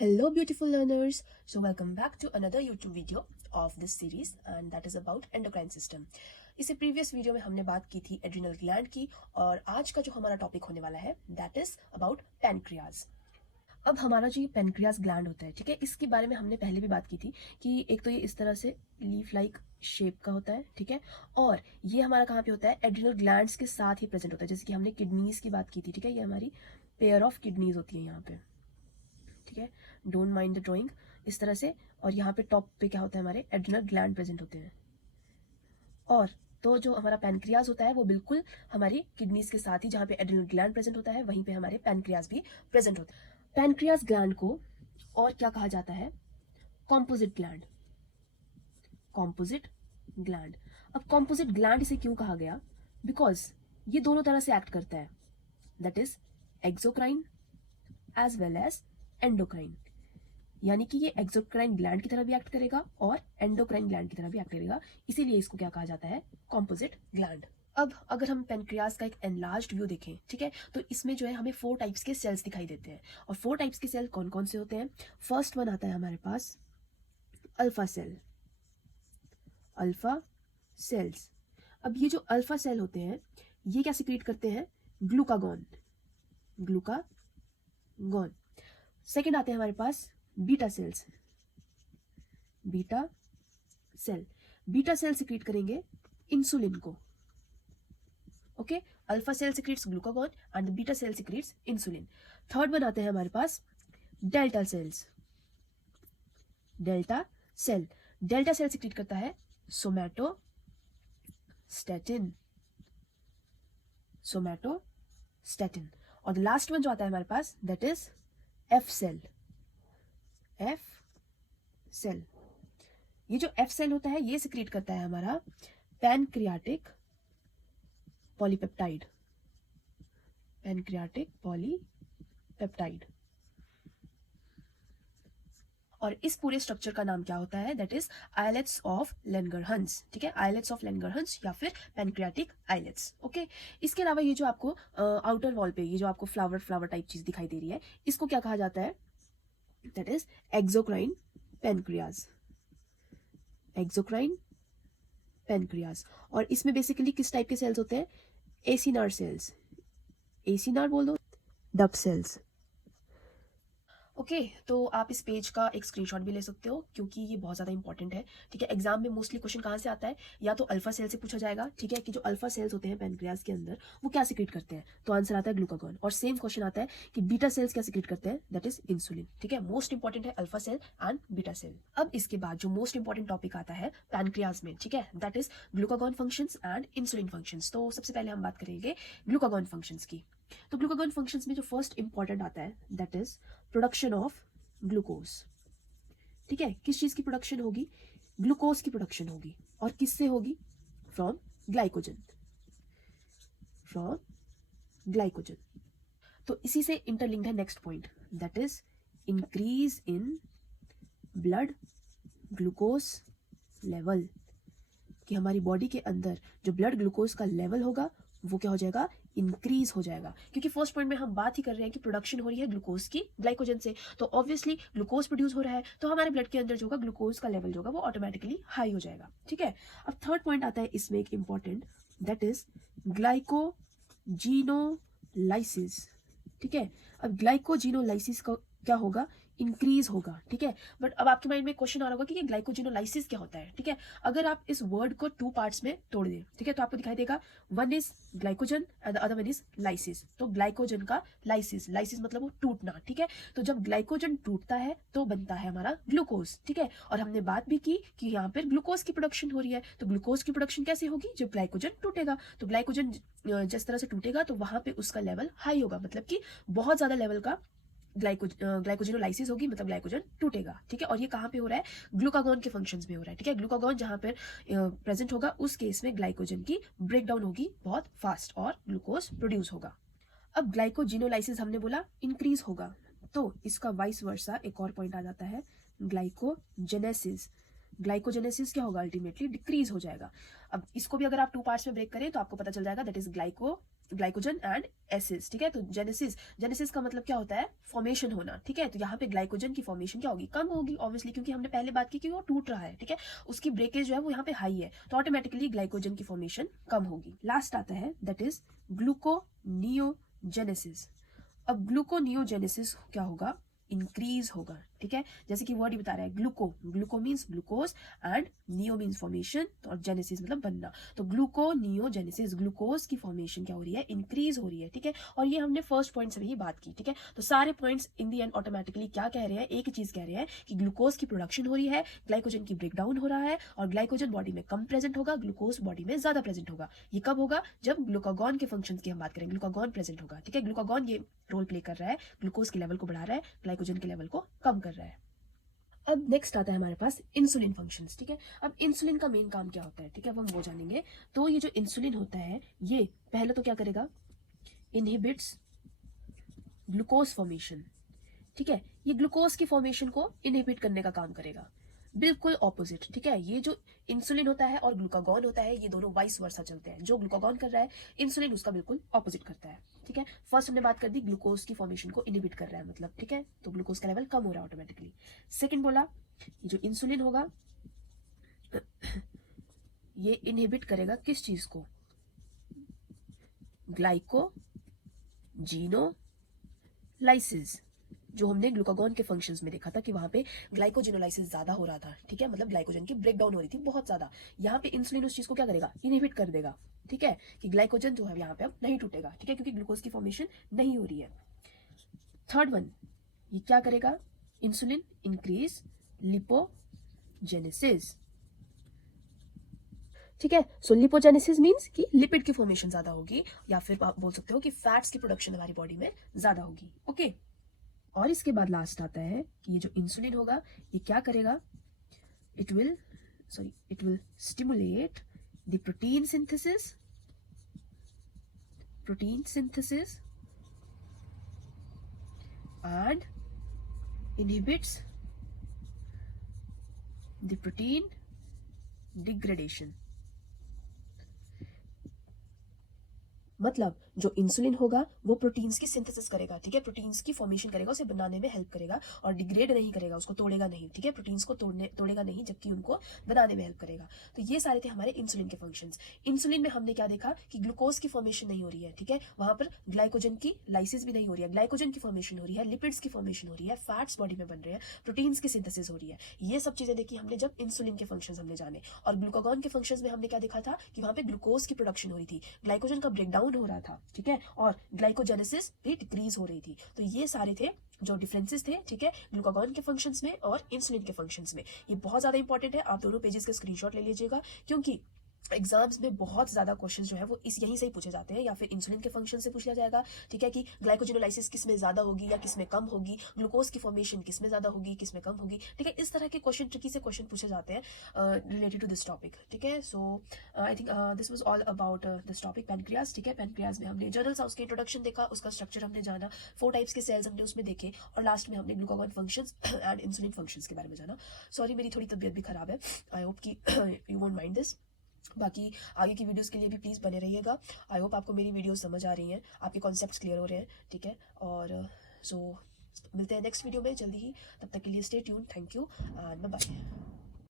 Hello beautiful learners, so welcome back to another YouTube video of this series and that is about endocrine system. इससे previous video में हमने बात की थी adrenal gland की और आज का जो हमारा टॉपिक होने वाला है दैट इज अबाउट पैनक्रियाज। अब हमारा जो ये पैनक्रियाज ग्लैंड होता है, ठीक है, इसके बारे में हमने पहले भी बात की थी कि एक तो ये इस तरह से लीफ लाइक शेप का होता है, ठीक है, और ये हमारा कहाँ पे होता है, एड्रिनल ग्लैंड्स के साथ ही प्रेजेंट होता है। जैसे कि हमने किडनीज की बात की थी, ठीक है, ये हमारी पेयर ऑफ किडनीज होती है यहाँ पे, ठीक है, डोंट माइंड द ड्राइंग, इस तरह से। और यहाँ पे टॉप पे क्या होता है, हमारे एड्रिनल ग्लैंड प्रेजेंट होते हैं। और तो जो हमारा पैनक्रियाज होता है वो बिल्कुल हमारी किडनीज के साथ ही, जहाँ पे एड्रिनल ग्लैंड प्रेजेंट होता है वहीं पे हमारे पैनक्रियाज भी प्रेजेंट होते हैं। पैनक्रियाज ग्लैंड को और क्या कहा जाता है, कॉम्पोजिट ग्लैंड। Composite gland. अब कॉम्पोजिट ग्लैंड इसे क्यों कहा गया, बिकॉज ये दोनों तरह से एक्ट करता है, that is exocrine as well as endocrine. यानी कि ये एक्सोक्राइन ग्लैंड की तरह भी एक्ट करेगा और एंडोक्राइन ग्लैंड की तरह भी एक्ट करेगा, इसीलिए इसको क्या कहा जाता है, कॉम्पोजिट ग्लैंड। अब अगर हम पेनक्रियाज का एक एनलार्ज्ड व्यू देखें, ठीक है, तो इसमें जो है हमें 4 टाइप्स के सेल्स दिखाई देते हैं। और 4 टाइप्स के सेल कौन कौन से होते हैं, फर्स्ट वन आता है हमारे पास अल्फा सेल। Alpha cells. अब ये जो अल्फा सेल होते हैं ये क्या सिक्रीट करते हैं, ग्लूकागॉन। ग्लूकागॉन। सेकेंड आते हैं हमारे पास beta cells. Beta cell. Beta cell secrete करेंगे इंसुलिन को। Okay, alpha cell secretes glucagon and beta cell secretes insulin. Third one आते हैं हमारे पास delta cells. Delta cell. Delta cell secrete करता है सोमैटोस्टैटिन। सोमैटोस्टैटिन। और द लास्ट वन जो आता है हमारे पास that is F cell. F cell. ये जो एफ सेल होता है ये सिक्रीट करता है हमारा पैनक्रियाटिक पॉलीपेप्टाइड। Pancreatic polypeptide. और इस पूरे स्ट्रक्चर का नाम क्या होता है, that is islets of Langerhans. ठीक है, आइलेट्स ऑफ लैंगरहंस या फिर पैनक्रियाटिक आइलेट्स। ओके, इसके अलावा ये जो आपको आउटर वॉल पे ये जो आपको फ्लावर टाइप चीज दिखाई दे रही है, इसको क्या कहा जाता है, that is exocrine pancreas. Exocrine pancreas. और इसमें बेसिकली किस टाइप के सेल्स होते हैं, एसिनार सेल्स। एसिनार बोल दो, डक सेल्स। ओके, तो आप इस पेज का एक स्क्रीनशॉट भी ले सकते हो क्योंकि ये बहुत ज़्यादा इंपॉर्टेंट है। ठीक है, एग्जाम में मोस्टली क्वेश्चन कहाँ से आता है, या तो अल्फा सेल से पूछा जाएगा, ठीक है, कि जो अल्फा सेल्स होते हैं पैनक्रियाज के अंदर वो क्या सिक्रीट करते हैं, तो आंसर आता है ग्लूकागॉन। और सेम क्वेश्चन आता है कि बीटा सेल्स क्या सिक्रीट करते हैं, दैट इज इंसुलिन। ठीक है, मोस्ट इंपॉर्टेंट है alpha cell and beta cell. अब इसके बाद जो मोस्ट इंपॉर्टेंट टॉपिक आता है पैनक्रियाज में, ठीक है, that is glucagon functions and insulin functions. तो सबसे पहले हम बात करेंगे ग्लूकागॉन फंक्शंस की। तो ग्लूकागॉन फंक्शंस में जो फर्स्ट इंपॉर्टेंट आता है that is production of glucose. ठीक है, किस चीज की प्रोडक्शन होगी, ग्लूकोज की प्रोडक्शन होगी। और किससे होगी, फ्रॉम ग्लाइकोजन। From glycogen. तो इसी से इंटरलिंक्ड है next point, that is increase in blood glucose level. कि हमारी बॉडी के अंदर जो ब्लड ग्लूकोज का लेवल होगा वो क्या हो जाएगा, इंक्रीज हो जाएगा। क्योंकि फर्स्ट पॉइंट में हम बात ही कर रहे हैं कि प्रोडक्शन हो रही है ग्लूकोज की ग्लाइकोजन से, तो ऑब्वियसली ग्लूकोज प्रोड्यूस हो रहा है तो हमारे ब्लड के अंदर जो होगा ग्लूकोज का लेवल जो होगा वो ऑटोमेटिकली हाई हो जाएगा। ठीक है, अब थर्ड पॉइंट आता है इसमें एक इंपॉर्टेंट, दैट इज ग्लाइकोजीनोलाइसिस। ठीक है, अब ग्लाइकोजीनोलाइसिस का क्या होगा, इंक्रीज होगा। ठीक है, बट अब आपके माइंड में क्वेश्चन आ रहा होगा कि ये ग्लाइकोजिनोलाइसिस क्या होता है। ठीक है, अगर आप इस वर्ड को 2 पार्ट्स में तोड़ दें, ठीक है, तो आपको दिखाई देगा one is glycogen and the other one is lysis. तो ग्लाइकोजन का लाइसिस, लाइसिस मतलब वो टूटना। ठीक है, तो जब ग्लाइकोजन टूटता है तो बनता है हमारा ग्लूकोज। ठीक है, और हमने बात भी की कि यहाँ पर ग्लूकोज की प्रोडक्शन हो रही है, तो ग्लूकोज की प्रोडक्शन कैसे होगी, जब ग्लाइकोजन टूटेगा। तो ग्लाइकोजन जिस तरह से टूटेगा तो वहां पे उसका लेवल हाई होगा, मतलब कि बहुत ज्यादा लेवल का ग्लाइकोजिनोलाइसिस होगी, मतलब ग्लाइकोजन टूटेगा। ठीक है, और ये कहाँ पे हो रहा है, ग्लूकागॉन के फंक्शंस में हो रहा है। ठीक है, ग्लूकागॉन जहां पर प्रेजेंट होगा उस केस में ग्लाइकोजन की ब्रेकडाउन होगी बहुत फास्ट और ग्लूकोज प्रोड्यूस होगा। अब ग्लाइकोजिनोलाइसिस हमने बोला इंक्रीज होगा, तो इसका वाइस वर्सा एक और पॉइंट आ जाता है ग्लाइकोजेनेसिस। ग्लाइकोजेनेसिस क्या होगा, अल्टीमेटली डिक्रीज हो जाएगा। अब इसको भी अगर आप 2 पार्ट्स में ब्रेक करें तो आपको पता चल जाएगा that is glyco glycogen and acids, ठीक है। तो जेनेसिस का मतलब क्या होता है, फॉर्मेशन होना, ठीक है। तो यहाँ पे ग्लाइकोजन की फॉर्मेशन क्या होगी, कम होगी ऑब्वियसली, क्योंकि हमने पहले बात की कि वो टूट रहा है, ठीक है। उसकी ब्रेकेज जो है वो यहाँ पे हाई है, तो ऑटोमेटिकली ग्लाइकोजन की फॉर्मेशन कम होगी। लास्ट आता है दैट इज ग्लूकोनियोजेनेसिस। अब ग्लूकोनियोजेनेसिस क्या होगा, इंक्रीज होगा, ठीक है। जैसे कि वर्ड ही बता रहा है, gluco means glucose and neo means formation और जेनेसिस मतलब बनना। तो ग्लूकोनियोजेनेसिस, ग्लूकोज की फॉर्मेशन क्या हो रही है, इंक्रीज हो रही है, ठीक है। और ये हमने फर्स्ट पॉइंट से भी बात की, ठीक है। तो सारे points in the and automatically क्या कह रहे हैं, एक ही चीज कह रहे हैं कि ग्लूकोज की प्रोडक्शन हो रही है, ग्लाइकोजन की ब्रेकडाउन हो रहा है, और ग्लाइकोजन बॉडी में कम प्रेजेंट होगा, ग्लूकोज बॉडी में ज्यादा प्रेजेंट होगा। ये कब होगा, जब ग्लूकागॉन के फंक्शंस की हम बात करें, ग्लूकागॉन प्रेजेंट होगा, ठीक है। ग्लूकागॉन ये रोल प्ले कर रहा है, ग्लूकोज के लेवल को बढ़ा रहा है, ग्लाइकोजन के लेवल को कम कर रहा है। अब नेक्स्ट आता है हमारे पास इंसुलिन फंक्शंस, ठीक है। अब इंसुलिन का मेन काम क्या होता है, ठीक है, अब हम वो जानेंगे। तो ये जो इंसुलिन होता है, ये पहले तो क्या करेगा, इनहिबिट्स ग्लूकोज फॉर्मेशन, ठीक है। ये ग्लूकोज की फॉर्मेशन को इनहिबिट करने का काम करेगा, बिल्कुल ऑपोजिट, ठीक है। ये जो इंसुलिन होता है और ग्लूकागॉन होता है, ये दोनों वाइस वर्सा चलते हैं। जो ग्लूकागॉन कर रहा है, इंसुलिन उसका बिल्कुल ऑपोजिट करता है, ठीक है। फर्स्ट हमने बात कर दी, ग्लूकोज की फॉर्मेशन को इनहिबिट कर रहा है मतलब, ठीक है, तो ग्लूकोज का लेवल कम हो रहा है ऑटोमेटिकली। सेकंड बोला, ये जो इंसुलिन होगा ये इनहिबिट करेगा किस चीज को, ग्लाइकोजिनोलाइसिस, जो हमने ग्लूकागॉन के फंक्शंस में देखा था कि वहां पे ग्लाइकोजिनोलाइसिस ज्यादा हो रहा था, ठीक है, मतलब ग्लाइकोजन की ब्रेकडाउन हो रही थी बहुत ज्यादा। यहाँ पे इंसुलिन उस चीज को क्या करेगा, इनहिबिट कर देगा, ठीक है, कि ग्लाइकोजन जो है यहाँ पे अब नहीं टूटेगा, ठीक है, क्योंकि ग्लूकोज की फॉर्मेशन नहीं हो रही है। थर्ड वन, ये क्या करेगा, इंसुलिन इंक्रीज लिपोजेनेसिस, ठीक है। सो लिपोजेनेसिस मींस कि लिपिड की फॉर्मेशन ज्यादा होगी, या फिर आप बोल सकते हो कि फैट्स की प्रोडक्शन हमारी बॉडी में ज्यादा होगी, ओके। और इसके बाद लास्ट आता है कि ये जो इंसुलिन होगा ये क्या करेगा, it will stimulate the protein synthesis and inhibits the protein degradation. मतलब जो इंसुलिन होगा वो प्रोटीन्स की सिंथेसिस करेगा, ठीक है, प्रोटीन्स की फॉर्मेशन करेगा, उसे बनाने में हेल्प करेगा, और डिग्रेड नहीं करेगा, उसको तोड़ेगा नहीं, ठीक है, प्रोटीन्स को तोड़ेगा नहीं, जबकि उनको बनाने में हेल्प करेगा। तो ये सारे थे हमारे इंसुलिन के फंक्शंस। इंसुलिन में हमने क्या देखा कि ग्लूकोज की फॉर्मेशन नहीं हो रही है, ठीक है, वहां पर ग्लाइकोजन की लाइसिस भी नहीं हो रही है, ग्लाइकोजन की फॉर्मेशन हो रही है, लिपिड्स की फॉर्मेशन हो रही है, फैट्स बॉडी में बन रहे हैं, प्रोटीन्स की सिंथेसिस हो रही है। ये सब चीजें देखी हमने जब इंसुलिन के फंक्शंस हमने जाने। और ग्लूकागॉन के फंक्शंस में हमने क्या देखा था कि वहां पे ग्लूकोज की प्रोडक्शन हो रही थी, ग्लाइकोजन का ब्रेकडाउन हो रहा था, ठीक है, और ग्लाइकोजेनेसिस भी डिक्रीज हो रही थी। तो ये सारे थे जो डिफरेंसेस थे, ठीक है, ग्लूकागॉन के फंक्शंस में और इंसुलिन के फंक्शंस में। ये बहुत ज्यादा इंपॉर्टेंट है, आप दोनों पेजेस का स्क्रीनशॉट ले लीजिएगा, क्योंकि एग्जाम्स में बहुत ज्यादा क्वेश्चन जो है वो यहीं से ही पूछे जाते हैं, या फिर इंसुलिन के फंक्शन से पूछ लिया जाएगा, ठीक है, कि ग्लाइकोजिनोलाइसिस किस में ज्यादा होगी या किस में कम होगी, ग्लूकोज की फॉर्मेशन किस में ज्यादा होगी किस में कम होगी, ठीक है। इस तरह के क्वेश्चन, ट्रिकी से क्वेश्चन पूछे जाते हैं रिलेटेड टू दिस टॉपिक, ठीक है। So I think this was all about this topic pancreas, ठीक है। पैनक्रियाज में हमने जर्नल हाउस के इंट्रोडक्शन देखा, उसका स्ट्रक्चर हमने जाना, 4 टाइप्स के सेल्स हमने उसमें देखे, और लास्ट में हमने glucagon functions and insulin functions के बारे में जाना। सॉरी मेरी थोड़ी तबीयत भी खराब है, आई होप कि यू वोंट माइंड दिस। बाकी आगे की वीडियोस के लिए भी प्लीज़ बने रहिएगा। आई होप आपको मेरी वीडियोस समझ आ रही हैं, आपके कॉन्सेप्ट्स क्लियर हो रहे हैं, ठीक है। और सो मिलते हैं नेक्स्ट वीडियो में जल्दी ही, तब तक के लिए stay tune, thank you and bye bye.